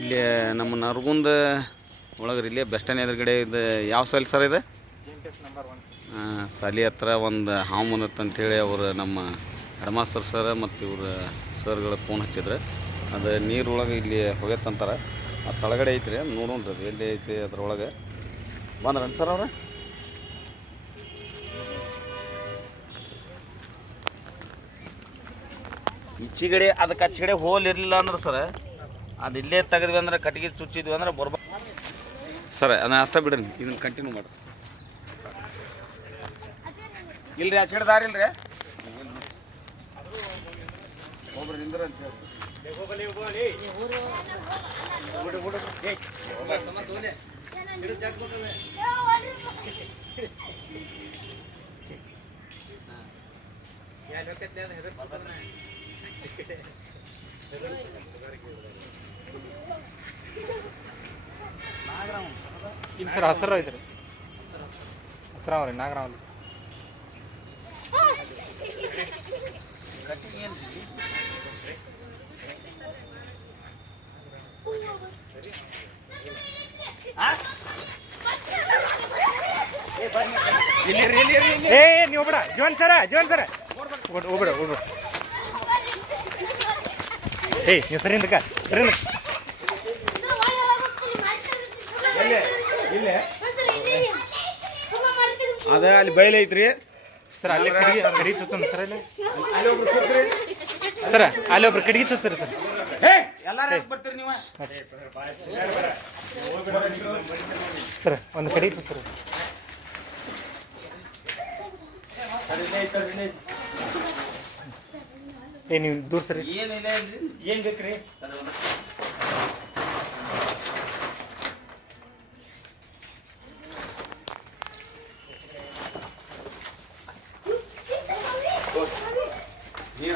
ಇಲ್ಲಿ ನಮ್ಮ ನರಗುಂದ ಒಳಗೆ ಇಲ್ಲಿ ಬೆಸ್ಟ್ ಸ್ಟ್ಯಾಂಡ್ ಎದುರುಗಡೆ ಇದು ಯಾವ ಸಾಲಿ ಸರ್ ಇದೆ? ಸಾಲಿ ಹತ್ರ ಒಂದು ಹಾವು ಹೇಳಿ ಅವರು ನಮ್ಮ ಹೆಡ್ಮಾಸ್ತರ್ ಸರ್ ಮತ್ತು ಇವ್ರ ಸರ್ಗಳು ಫೋನ್ ಹಚ್ಚಿದ್ರು. ಅದು ನೀರೊಳಗೆ ಇಲ್ಲಿ ಹೋಗ್ಯತ್ತಂತಾರೆ ಆ ತಳಗಡೆ ಐತ್ರಿ ನೋಡೋಣ್ರಿ ಅದು ಎಲ್ಲಿ ಐತಿ ಅದ್ರೊಳಗೆ. ಬಂದ್ರನ್ ಸರ್ ಅವ್ರ. ಈಚೆಗಡೆ, ಅದಕ್ಕೆ ಆಚೆಗಡೆ ಹೋಲ್ ಇರಲಿಲ್ಲ ಅಂದ್ರೆ ಸರ್ ಅದು ಇಲ್ಲೇ ತೆಗೆದ್ವಿ ಅಂದ್ರೆ ಕಟ್ಟಿಗೆ ಚುಚ್ಚಿದ್ವಿ ಅಂದ್ರೆ ಬರ್ಬ ಸರ್ ಅದನ್ನ ಅಷ್ಟೇ ಬಿಡ್ರಿ ಇದನ್ನ ಕಂಟಿನ್ಯೂ ಮಾಡಿ ಸರ್ ಇಲ್ರಿ ಆಚೆ ದಾರಿ ಇಲ್ರಿ ಒಬ್ರು ನಿಂದ್ರ ಅಂತ ಹೇಳಿ ಇಲ್ಲ ಸರ್ ಹಸಿರು ಐತ್ರಿ ಹಸ್ರಾವ ರೀ ನಾಗರಾವ್ ರೀ ಇಲ್ಲಿ ರೀ ಇಲ್ಲಿ ರೀ ಇಲ್ಲಿ ಏ ನೀವು ಬಿಡ ಜೀವನ್ ಸರ ಜೀವನ್ ಸರ. ಹೋಗ್ಬಿಡ ಹೋಗ್ಬಿಡ ಏಯ್ ನೀವು ಸರಿಂದಕ್ಕ ಸರಿಂದ ಅದ ಅಲ್ಲಿ ಬಯಲು ಐತ್ರಿ. ಸರ್ ಅಲ್ಲಿ ಕಡಿಗೆ ಕಡಿಗೆ ಸರ್ ಅಲ್ಲಿ ಅಲ್ಲಿ ಒಬ್ರು ಸುತ್ರಿ ಸರ ಅಲ್ಲಿ ಒಬ್ರು ಕಡಿಗೆ ಚುತ್ತಾರೆ ಸರ್. ಎಲ್ಲಾರು ಬರ್ತೀರಿ ನೀವು? ಸರ್ ಒಂದು ಕಡಿಗೆ ಚುತ್ತಾರೆ ಏ ನೀವು ದೂರ ಸರಿ. ಏನಿಲ್ಲ ಬೇಕ್ರಿ ಏನು ಬೇಕು ರೀ ನೀರು ಅವ ಏನು ಬೇಕು ಹೇಳ್ರಿ ಏನ್ ಮಾಡಿ ಏನ್ ಮಾಡಿ ಬೇಡ ಬೇಡ ಹಿಡಿದ್ರೆ ಹೇಳ್ರಿ ಕಡೆ ಹೊಳ್ಳಿ ತೋರ್ಸ್ಬಿಡು. ಹುಡುಗ್ರು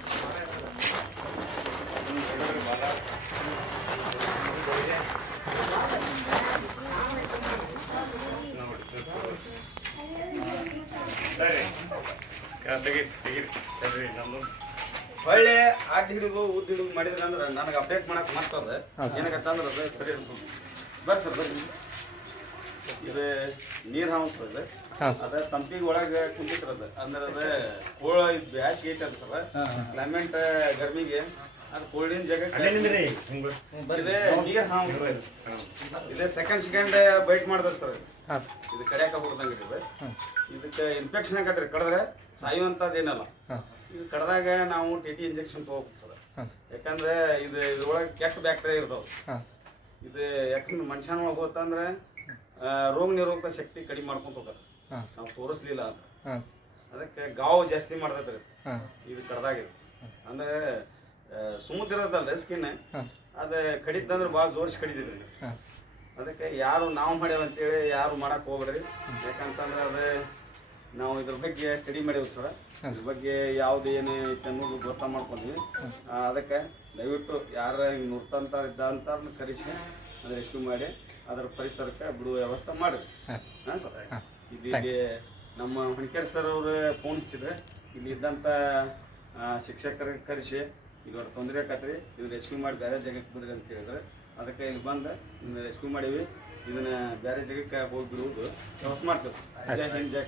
ಹೊಳ್ಳಿ ಆಟ ಹಿಡಿದು ಉದ್ದ ಹಿಡಿದು ಮಾಡಿದ್ರೆ ಅಂದ್ರೆ ನನಗೆ ಅಪ್ಡೇಟ್ ಮಾಡಕ್ ಮತ್ತದ ಏನಾಗತ್ತಂದ್ರೆ ಅದು ಸರಿ ಅನ್ಸೋದು ಬರ್ರಿ ಸರ್ ಬರ್ರಿ. ಇದು ನೀರ್ ಹೌಸ್ ಅದು. ಹಾಂ ಅದ ತಂಪಿಗೆ ಒಳಗೆ ಕುಂತಿರ್ತದ ಅಂದ್ರೆ ಅದ ಕೋಳ ಇದು ಬ್ಯಾಸಿಗೆ ಐತೆ ಸರ್ ಕ್ಲೈಮೇಟ್ ಗರ್ಮಿಗೆ ಅದು ಕೋಲ್ಡಿನ ಜಾಗ ಇದೆ ನೀರ್ ಹಾಂಸ ಇದೆ ಸೆಕೆಂಡ್ ಸೆಕೆಂಡ್ ಬೈಟ್ ಮಾಡ್ತಾರೆ ಸರ್ ಇದು ಕಡಿಯಾಕ ಹೊಡ್ದಂಗೆ ಇದೆ ಇದಕ್ಕೆ ಇನ್ಫೆಕ್ಷನ್ ಆಗತ್ರಿ ಕಡದ್ರೆ ಸಾಯುವಂಥದ್ದು ಏನಲ್ಲ. ಇದು ಕಡದಾಗ ನಾವು ಟಿ ಟಿ ಇಂಜೆಕ್ಷನ್ ತಗೋಬೇಕು ಸರ್ ಯಾಕಂದ್ರೆ ಇದು ಇದ್ರೊಳಗೆ ಕೆಟ್ಟ ಬ್ಯಾಕ್ಟೀರಿಯಾ ಇರ್ತಾವೆ. ಇದು ಯಾಕಂದ್ರೆ ಮನುಷ್ಯನ ಒಳಗೆ ಹೋತಂದ್ರೆ ಆ, ರೋಗ ನಿರೋಧಕ ಶಕ್ತಿ ಕಡಿಮೆ ಮಾಡ್ಕೊಂತ ಹೋಗ್ತಾರೆ. ನಾವು ತೋರಿಸ್ಲಿಲ್ಲ ಅಂತ. ಅದಕ್ಕೆ ಗಾವು ಜಾಸ್ತಿ ಮಾಡ್ತೈತ್ರಿ. ರೀ ಇದು ಕಡ್ದಾಗಿ. ಅಂದ್ರೆ ಸಮುದ್ರದ ಇರೋದಲ್ರಿ ಸ್ಕಿನ್ ಅದು ಕಡಿತಂದ್ರೆ ಭಾಳ ಜೋರಿಸಿ ಕಡಿತೈತ್ರಿ. ಹಾಂ. ಅದಕ್ಕೆ ಯಾರು ನಾವು ಮಾಡ್ಯಾವ ಅಂತೇಳಿ ಯಾರು ಮಾಡಕ್ ಹೋಗ್ಬೇಡ್ರಿ. ಯಾಕಂತಂದ್ರೆ ಅದು ನಾವು ಇದ್ರ ಬಗ್ಗೆ ಸ್ಟಡಿ ಮಾಡೇವು ಸರ್ ಇದ್ರ ಬಗ್ಗೆ ಯಾವ್ದು ಏನು ಐತೆ ಅನ್ನೋದು ಗೊತ್ತ ಮಾಡ್ಕೊಂಡ್ವಿ ಅದಕ್ಕೆ ದಯವಿಟ್ಟು ಯಾರ ಹಿಂಗೆ ಇದ್ದ ಇದ್ದಂತ ಕರೆಸಿ ರೆಸ್ಕ್ಯೂ ಮಾಡಿ. ಅದರ ಪರಿಸರಕ್ಕೆ ಬಿಡುವ ವ್ಯವಸ್ಥೆ ಮಾಡಿರಿ ಹಾಂ ಸರ್. ಇಲ್ಲಿ ನಮ್ಮ ಹೊಣಕೇರ್ ಸರ್ ಅವರು ಫೋನ್ ಹಚ್ಚಿದ್ರೆ ಇಲ್ಲಿ ಇದ್ದಂತ ಶಿಕ್ಷಕರ ಶಿಕ್ಷಕರಿಗೆ ಕರೆಸಿ ಇವ್ರ ಅವ್ರ ತೊಂದರೆ ಆಕತ್ರಿ ಇದನ್ನ ರೆಸ್ಕ್ಯೂ ಮಾಡಿ ಬೇರೆ ಜಾಗಕ್ಕೆ ಬಿಡ್ರಿ ಅಂತ ಹೇಳಿದ್ರೆ ಅದಕ್ಕೆ ಇಲ್ಲಿ ಬಂದು ಇದನ್ನ ರೆಸ್ಕ್ಯೂ ಮಾಡೀವಿ ಇದನ್ನ ಬೇರೆ ಜಾಗಕ್ಕೆ ಹೋಗಿ ಬಿಡುವುದು ವ್ಯವಸ್ಥೆ ಮಾಡ್ತೇವೆ. ಜೈ ಹಿಂದ್ ಜೈ